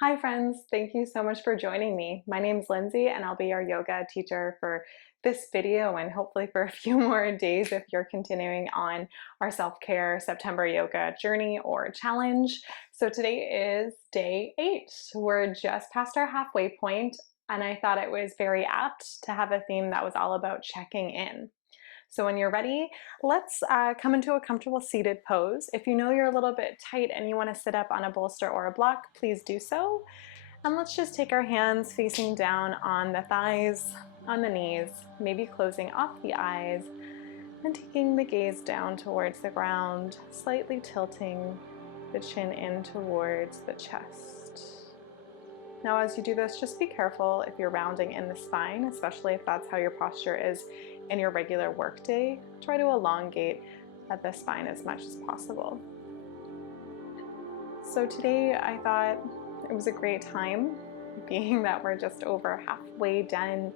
Hi friends, thank you so much for joining me. My name is Lindsay and I'll be your yoga teacher for this video and hopefully for a few more days if you're continuing on our self-care September yoga journey or challenge. So today is day 8. We're just past our halfway point and I thought it was very apt to have a theme that was all about checking in. So when you're ready, let's come into a comfortable seated pose. If you know you're a little bit tight and you want to sit up on a bolster or a block, please do so. And let's just take our hands facing down on the thighs, on the knees, maybe closing off the eyes and taking the gaze down towards the ground, slightly tilting the chin in towards the chest. Now as you do this, just be careful if you're rounding in the spine, especially if that's how your posture is in your regular work day. Try to elongate at the spine as much as possible. So today I thought it was a great time, being that we're just over halfway done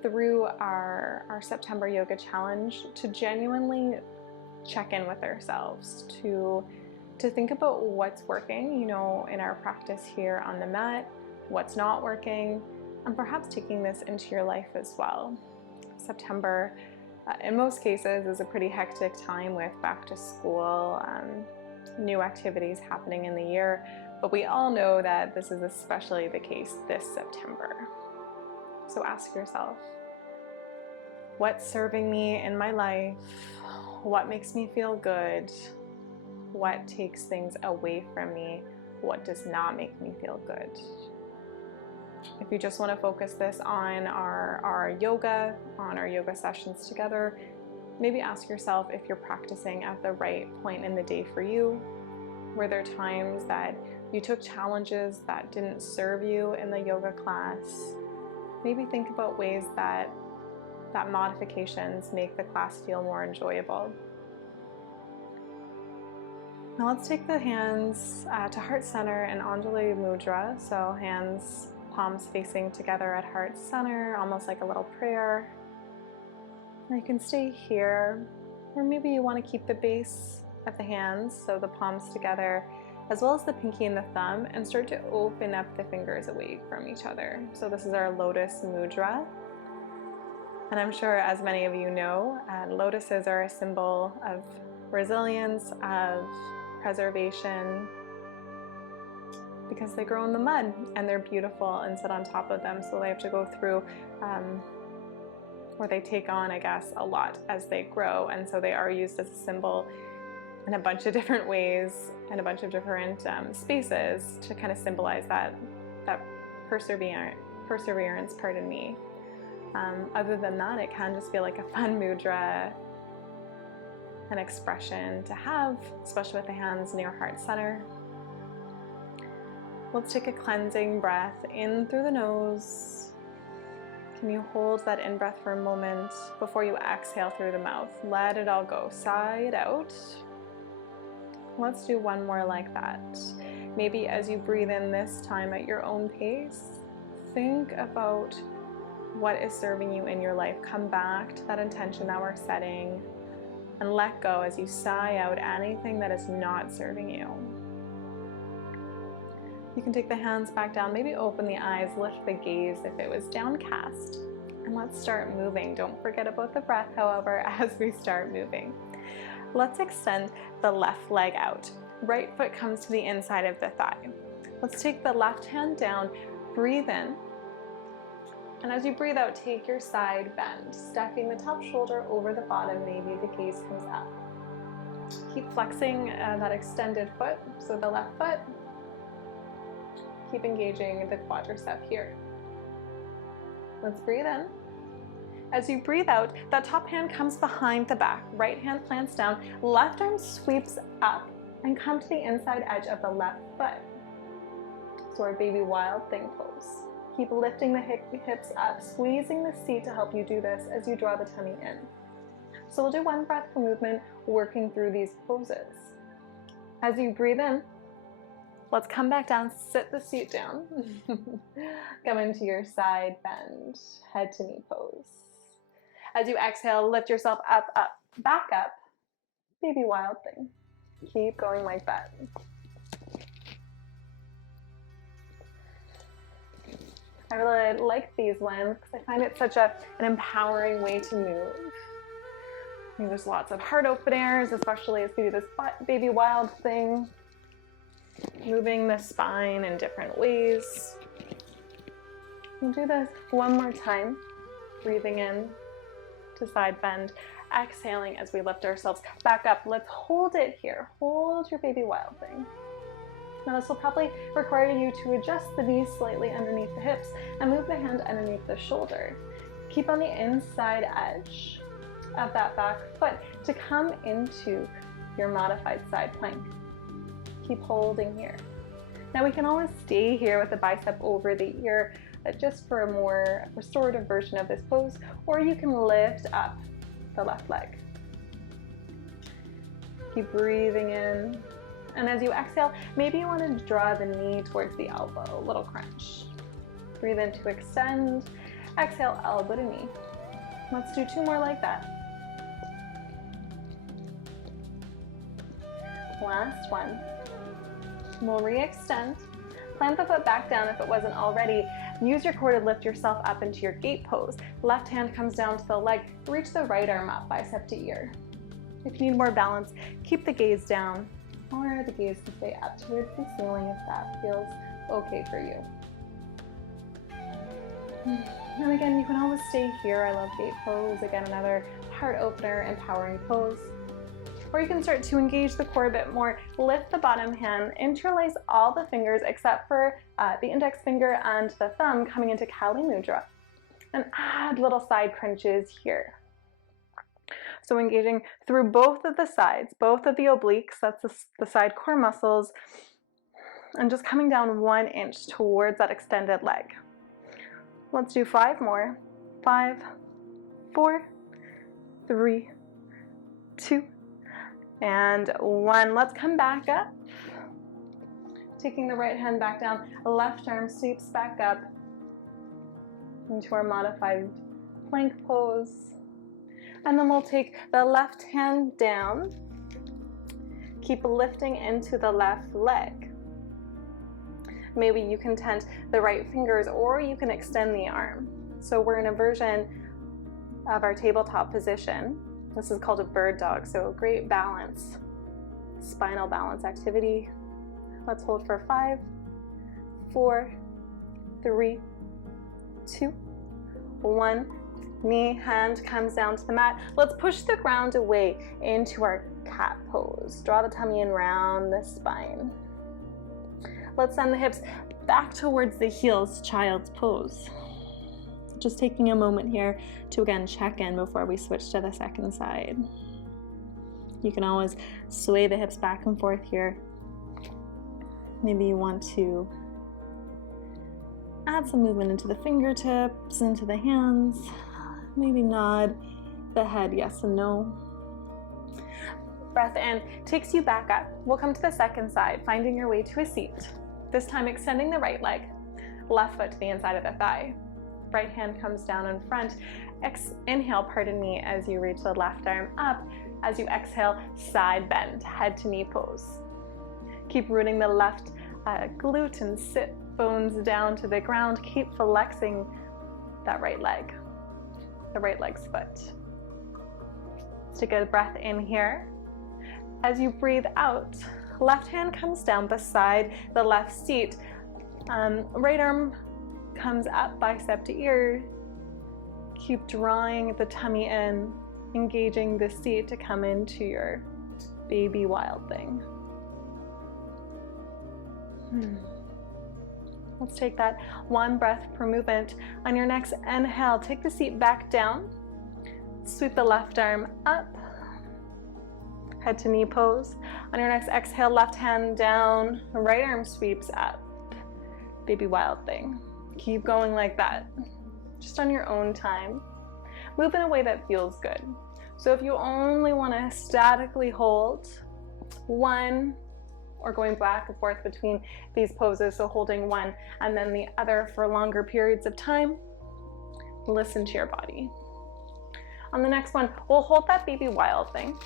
through our September Yoga Challenge, to genuinely check in with ourselves, to think about what's working, in our practice here on the mat, what's not working, and perhaps taking this into your life as well. September, in most cases, is a pretty hectic time with back to school, new activities happening in the year, but we all know that this is especially the case this September. So ask yourself, what's serving me in my life? What makes me feel good? What takes things away from me? What does not make me feel good? If you just want to focus this on our yoga sessions together, maybe ask yourself if you're practicing at the right point in the day for you. Were there times that you took challenges that didn't serve you in the yoga class? Maybe think about ways that modifications make the class feel more enjoyable. Now let's take the hands to heart center and Anjali Mudra. So hands, palms facing together at heart center, almost like a little prayer. And you can stay here, or maybe you want to keep the base of the hands, so the palms together, as well as the pinky and the thumb, and start to open up the fingers away from each other. So this is our Lotus Mudra. And I'm sure, as many of you know, lotuses are a symbol of resilience, of preservation, because they grow in the mud and they're beautiful and sit on top of them. So they have to go through, or they take on, I guess, a lot as they grow. And so they are used as a symbol in a bunch of different ways and a bunch of different spaces to kind of symbolize that perseverance, pardon me. Other than that, it can just feel like a fun mudra, an expression to have, especially with the hands near heart center. Let's take a cleansing breath in through the nose. Can you hold that in-breath for a moment before you exhale through the mouth? Let it all go. Sigh it out. Let's do one more like that. Maybe as you breathe in this time at your own pace, think about what is serving you in your life. Come back to that intention that we're setting and let go as you sigh out anything that is not serving you. You can take the hands back down, maybe open the eyes, lift the gaze if it was downcast, and let's start moving. Don't forget about the breath, however, as we start moving. Let's extend the left leg out. Right foot comes to the inside of the thigh. Let's take the left hand down, breathe in, and as you breathe out, take your side bend, stacking the top shoulder over the bottom, maybe the gaze comes up. Keep flexing that extended foot, so the left foot. Keep engaging the quadricep here. Let's breathe in. As you breathe out, that top hand comes behind the back. Right hand plants down, left arm sweeps up and come to the inside edge of the left foot. So our baby wild thing pose. Keep lifting the hips up, squeezing the seat to help you do this as you draw the tummy in. So we'll do one breath per movement, working through these poses. As you breathe in, let's come back down, sit the seat down. Come into your side bend, head to knee pose. As you exhale, lift yourself up, up, back up. Baby wild thing. Keep going like that. I really like these ones because I find it such an empowering way to move. I mean, there's lots of heart openers, especially as we do this baby wild thing. Moving the spine in different ways. We'll do this one more time. Breathing in to side bend. Exhaling as we lift ourselves back up. Let's hold it here. Hold your baby wild thing. Now this will probably require you to adjust the knees slightly underneath the hips and move the hand underneath the shoulder. Keep on the inside edge of that back foot to come into your modified side plank. Keep holding here. Now we can always stay here with the bicep over the ear just for a more restorative version of this pose, or you can lift up the left leg. Keep breathing in. And as you exhale, maybe you want to draw the knee towards the elbow, a little crunch. Breathe in to extend. Exhale, elbow to knee. Let's do 2 more like that. Last one. We'll re-extend. Plant the foot back down if it wasn't already. Use your core to lift yourself up into your gate pose. Left hand comes down to the leg. Reach the right arm up, bicep to ear. If you need more balance, keep the gaze down, or the gaze can stay up towards the ceiling if that feels okay for you. And again, you can always stay here. I love gate pose. Again, another heart opener, empowering pose. Or you can start to engage the core a bit more. Lift the bottom hand, interlace all the fingers except for the index finger and the thumb coming into Kali Mudra. And add little side crunches here. So engaging through both of the sides, both of the obliques, that's the side core muscles, and just coming down 1 inch towards that extended leg. Let's do 5 more. 5, 4, 3, 2, and 1. Let's come back up. Taking the right hand back down, left arm sweeps back up into our modified plank pose. And then we'll take the left hand down. Keep lifting into the left leg. Maybe you can tent the right fingers or you can extend the arm. So we're in a version of our tabletop position. This is called a bird dog, so great balance, spinal balance activity. Let's hold for 5, 4, 3, 2, 1. Knee, hand comes down to the mat. Let's push the ground away into our cat pose. Draw the tummy in round the spine. Let's send the hips back towards the heels, child's pose. Just taking a moment here to again check in before we switch to the second side. You can always sway the hips back and forth here. Maybe you want to add some movement into the fingertips, into the hands. Maybe nod the head yes and no. Breath in takes you back up. We'll come to the second side, finding your way to a seat. This time extending the right leg, left foot to the inside of the thigh. Right hand comes down in front. Inhale, pardon me, as you reach the left arm up. As you exhale, side bend, head to knee pose. Keep rooting the left glute and sit bones down to the ground. Keep flexing that right leg, the right leg's foot. Let's take a breath in here. As you breathe out, left hand comes down beside the left seat. Right arm comes up, bicep to ear. Keep drawing the tummy in, engaging the seat to come into your baby wild thing. Let's take that 1 breath per movement. On your next inhale, take the seat back down. Sweep the left arm up. Head to knee pose. On your next exhale, left hand down, right arm sweeps up. Baby wild thing. Keep going like that, just on your own time. Move in a way that feels good. So if you only want to statically hold 1, or going back and forth between these poses, so holding 1 and then the other for longer periods of time, listen to your body. On the next one, we'll hold that baby wild thing.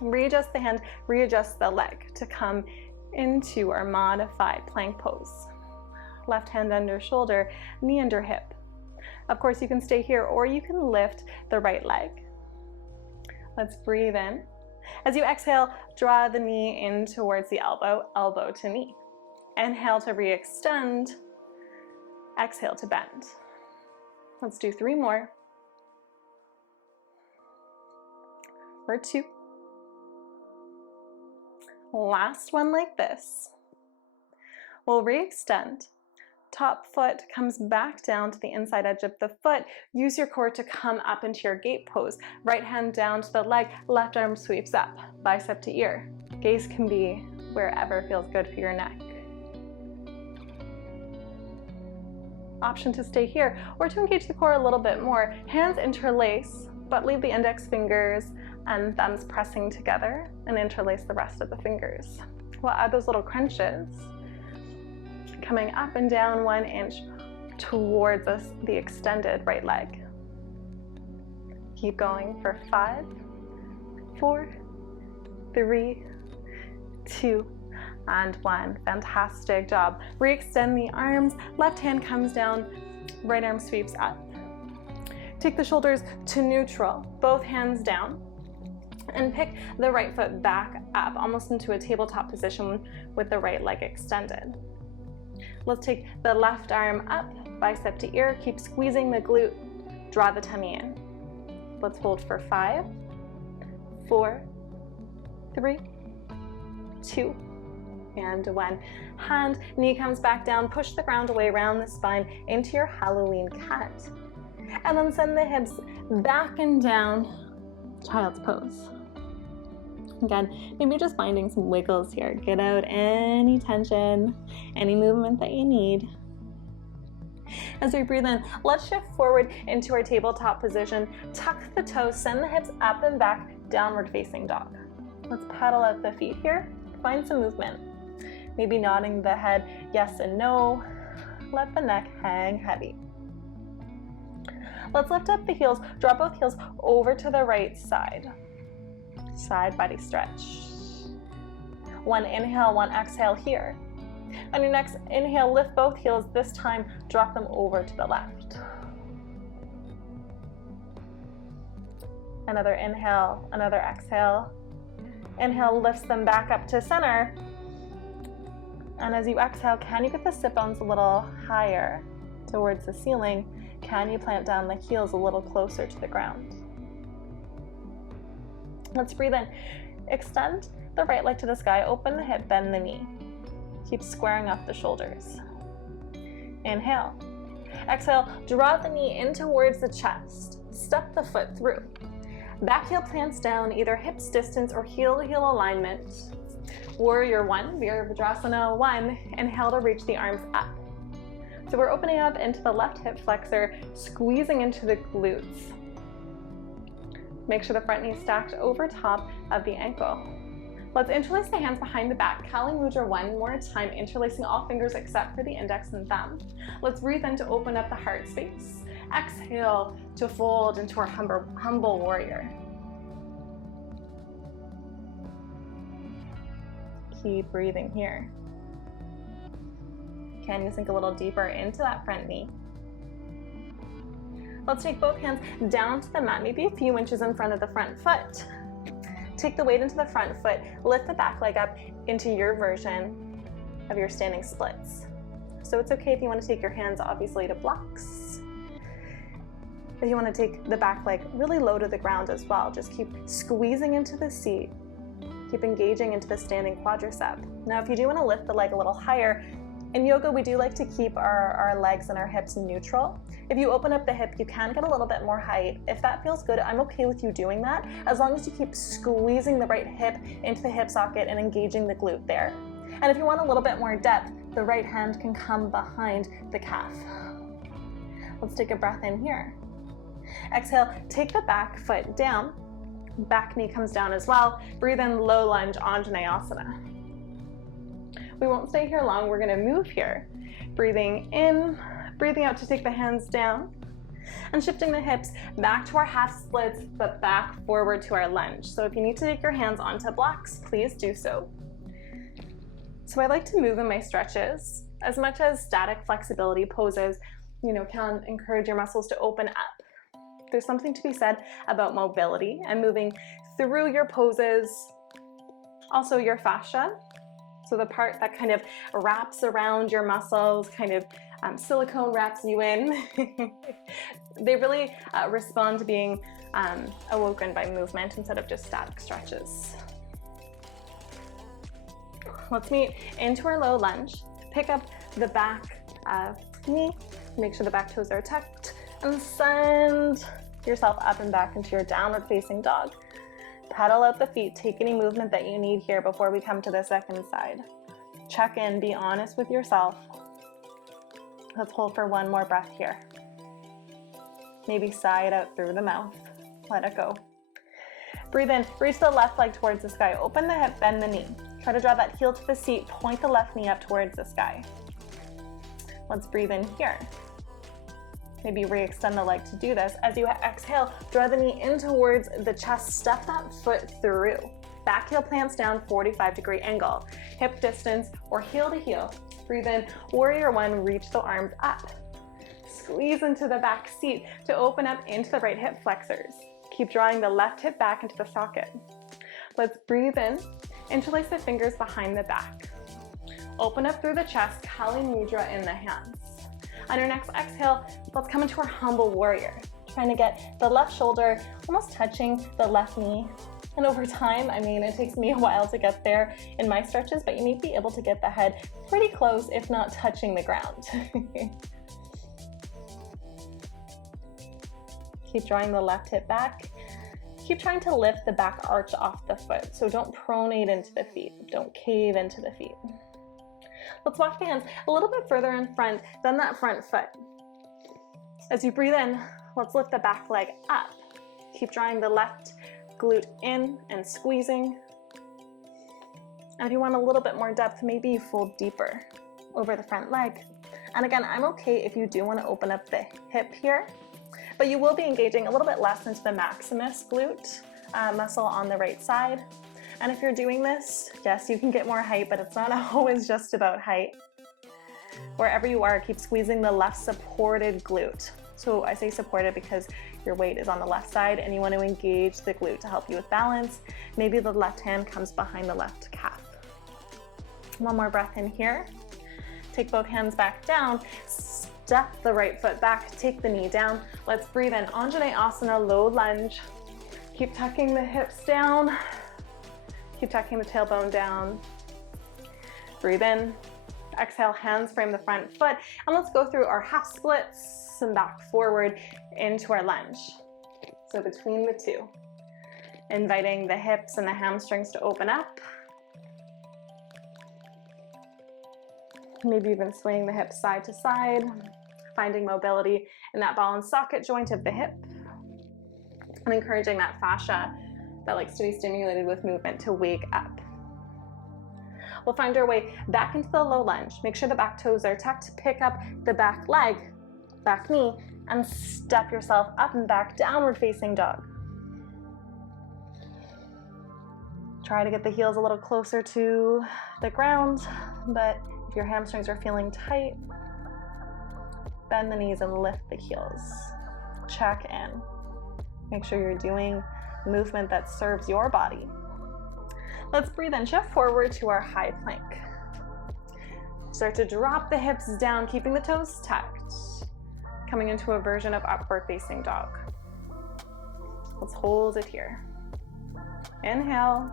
Readjust the hand, readjust the leg to come into our modified plank pose. left hand under shoulder, knee under hip. Of course, you can stay here or you can lift the right leg. Let's breathe in. As you exhale, draw the knee in towards the elbow, elbow to knee. Inhale to re-extend. Exhale to bend. Let's do 3 more. For 2. Last one like this. We'll re-extend. Top foot comes back down to the inside edge of the foot. Use your core to come up into your gate pose. Right hand down to the leg, left arm sweeps up, bicep to ear. Gaze can be wherever feels good for your neck. Option to stay here or to engage the core a little bit more. Hands interlace, but leave the index fingers and thumbs pressing together and interlace the rest of the fingers. We'll add those little crunches, coming up and down 1 inch towards us, the extended right leg. Keep going for 5, 4, 3, 2, and 1. Fantastic job. Re-extend the arms. Left hand comes down, right arm sweeps up. Take the shoulders to neutral, both hands down, and pick the right foot back up, almost into a tabletop position with the right leg extended. Let's take the left arm up, bicep to ear. Keep squeezing the glute. Draw the tummy in. Let's hold for 5, 4, 3, 2, and 1. Hand, knee comes back down. Push the ground away around the spine into your Halloween cat. And then send the hips back and down, child's pose. Again, maybe just finding some wiggles here. Get out any tension, any movement that you need. As we breathe in, let's shift forward into our tabletop position. Tuck the toes, send the hips up and back, downward facing dog. Let's pedal out the feet here. Find some movement. Maybe nodding the head yes and no. Let the neck hang heavy. Let's lift up the heels. Draw both heels over to the right side. Side body stretch. 1 inhale, 1 exhale here. On your next inhale, lift both heels. This time, drop them over to the left. Another inhale, another exhale. Inhale lifts them back up to center. And as you exhale, can you get the sit bones a little higher towards the ceiling? Can you plant down the heels a little closer to the ground? Let's breathe in. Extend the right leg to the sky, open the hip, bend the knee. Keep squaring up the shoulders. Inhale. Exhale, draw the knee in towards the chest. Step the foot through. Back heel plants down, either hips distance or heel to heel alignment. Warrior 1, Virabhadrasana 1. Inhale to reach the arms up. So we're opening up into the left hip flexor, squeezing into the glutes. Make sure the front knee is stacked over top of the ankle. Let's interlace the hands behind the back. Kali Mudra 1 more time, interlacing all fingers except for the index and thumb. Let's breathe in to open up the heart space. Exhale to fold into our humble warrior. Keep breathing here. Can you sink a little deeper into that front knee? Let's take both hands down to the mat, maybe a few inches in front of the front foot. Take the weight into the front foot, lift the back leg up into your version of your standing splits. So it's okay if you want to take your hands obviously to blocks. If you want to take the back leg really low to the ground as well, just keep squeezing into the seat. Keep engaging into the standing quadricep. Now if you do want to lift the leg a little higher, in yoga we do like to keep our legs and our hips neutral. If you open up the hip, you can get a little bit more height. If that feels good, I'm okay with you doing that, as long as you keep squeezing the right hip into the hip socket and engaging the glute there. And if you want a little bit more depth, the right hand can come behind the calf. Let's take a breath in here. Exhale, take the back foot down. Back knee comes down as well. Breathe in, low lunge, Anjaneyasana. We won't stay here long, we're gonna move here. Breathing in, breathing out to take the hands down, and shifting the hips back to our half splits, but back forward to our lunge. So if you need to take your hands onto blocks, please do so. So I like to move in my stretches As much as static flexibility poses, can encourage your muscles to open up, there's something to be said about mobility and moving through your poses. Also your fascia, so the part that kind of wraps around your muscles, kind of silicone wraps you in. They really respond to being awoken by movement instead of just static stretches. Let's meet into our low lunge. Pick up the back knee, make sure the back toes are tucked, and send yourself up and back into your downward facing dog. Pedal out the feet, take any movement that you need here before we come to the second side. Check in, be honest with yourself. Let's hold for one more breath here. Maybe sigh it out through the mouth. Let it go. Breathe in, reach the left leg towards the sky. Open the hip, bend the knee. Try to draw that heel to the seat, point the left knee up towards the sky. Let's breathe in here. Maybe re-extend the leg to do this. As you exhale, draw the knee in towards the chest, step that foot through. Back heel plants down, 45-degree angle. Hip distance or heel to heel. Breathe in, warrior one, reach the arms up. Squeeze into the back seat to open up into the right hip flexors. Keep drawing the left hip back into the socket. Let's breathe in, interlace the fingers behind the back. Open up through the chest, Kali Mudra in the hands. On your next exhale, let's come into our humble warrior. Trying to get the left shoulder almost touching the left knee. And over time, it takes me a while to get there in my stretches, but you may be able to get the head pretty close, if not touching the ground. Keep drawing the left hip back. Keep trying to lift the back arch off the foot. So don't pronate into the feet. Don't cave into the feet. Let's walk the hands a little bit further in front than that front foot. As you breathe in, let's lift the back leg up. Keep drawing the left glute in and squeezing. And if you want a little bit more depth, maybe you fold deeper over the front leg. And again, I'm okay if you do want to open up the hip here, but you will be engaging a little bit less into the maximus glute muscle on the right side. And if you're doing this, yes, you can get more height, but it's not always just about height. Wherever you are, keep squeezing the left supported glute. So I say supported because your weight is on the left side and you want to engage the glute to help you with balance. Maybe the left hand comes behind the left calf. One more breath in here. Take both hands back down. Step the right foot back, take the knee down. Let's breathe in, Anjaneyasana, low lunge. Keep tucking the hips down. Keep tucking the tailbone down. Breathe in. Exhale, hands frame the front foot. And let's go through our half splits and back forward into our lunge. So between the two, inviting the hips and the hamstrings to open up. Maybe even swaying the hips side to side, finding mobility in that ball and socket joint of the hip, and encouraging that fascia that likes to be stimulated with movement to wake up. We'll find our way back into the low lunge. Make sure the back toes are tucked. Pick up the back leg, back knee, and step yourself up and back, downward facing dog. Try to get the heels a little closer to the ground, but if your hamstrings are feeling tight, bend the knees and lift the heels. Check in. Make sure you're doing movement that serves your body. Let's breathe in, shift forward to our high plank. Start to drop the hips down, keeping the toes tucked. Coming into a version of upward facing dog. Let's hold it here. Inhale.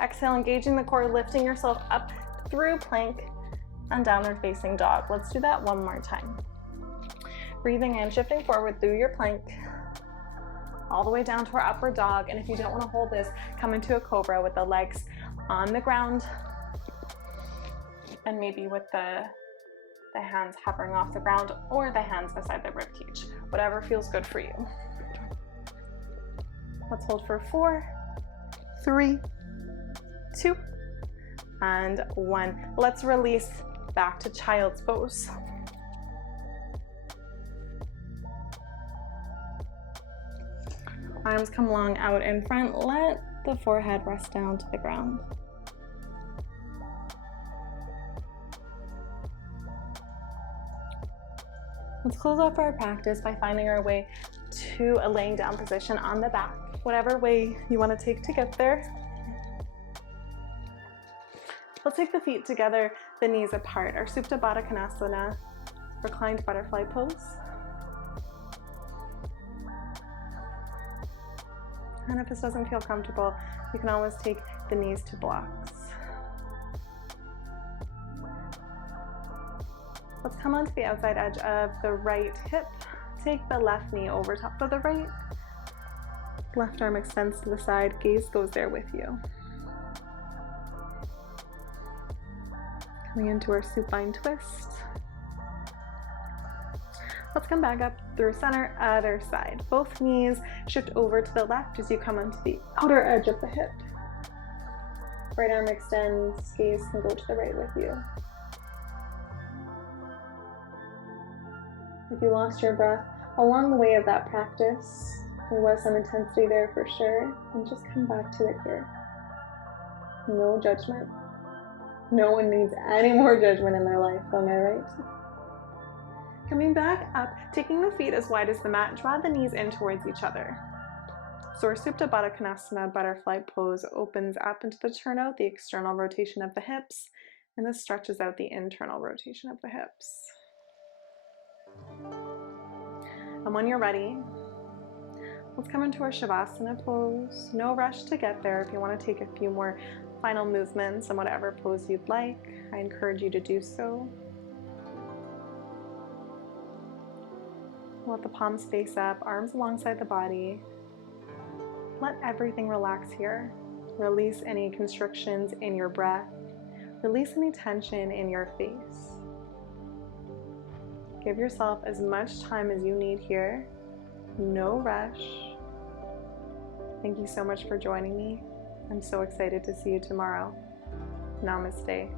Exhale, engaging the core, lifting yourself up through plank and downward facing dog. Let's do that one more time. Breathing in, shifting forward through your plank, all the way down to our upward dog. And if you don't want to hold this, come into a cobra with the legs on the ground and maybe with the hands hovering off the ground or the hands beside the ribcage, whatever feels good for you. Let's hold for 4, 3, 2, and 1. Let's release back to child's pose. Arms come long out in front. Let the forehead rest down to the ground. Let's close off our practice by finding our way to a laying down position on the back, whatever way you want to take to get there. We'll take the feet together, the knees apart, our Supta Baddha Konasana, reclined butterfly pose. And if this doesn't feel comfortable, you can always take the knees to blocks. Let's come onto the outside edge of the right hip. Take the left knee over top of the right. Left arm extends to the side, gaze goes there with you. Coming into our supine twist. Let's come back up through center, other side. Both knees shift over to the left as you come onto the outer edge of the hip. Right arm extends, gaze can go to the right with you. If you lost your breath along the way of that practice, there was some intensity there for sure, and just come back to it here. No judgment. No one needs any more judgment in their life, am I right? Coming back up, taking the feet as wide as the mat, draw the knees in towards each other. So our Supta Baddha Konasana butterfly pose opens up into the turnout, the external rotation of the hips, and this stretches out the internal rotation of the hips. And when you're ready, let's come into our Shavasana pose. No rush to get there. If you want to take a few more final movements in whatever pose you'd like, I encourage you to do so. Let the palms face up, arms alongside the body. Let everything relax here. Release any constrictions in your breath. Release any tension in your face. Give yourself as much time as you need here. No rush. Thank you so much for joining me. I'm so excited to see you tomorrow. Namaste.